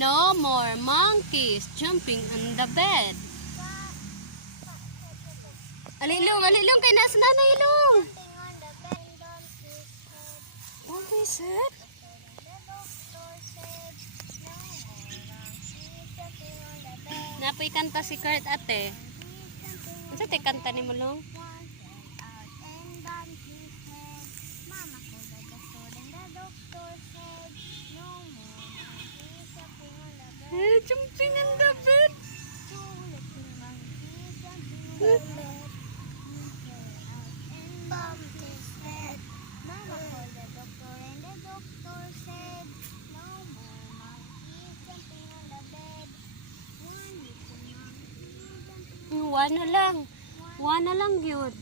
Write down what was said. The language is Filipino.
No more monkeys jumping on the bed. Alilong, kay nasa nanay ilong. What is it? Napoy kanta si Kurt ate. Ano te kanta ni mo long? Jumping in the bed. Wana lang yun.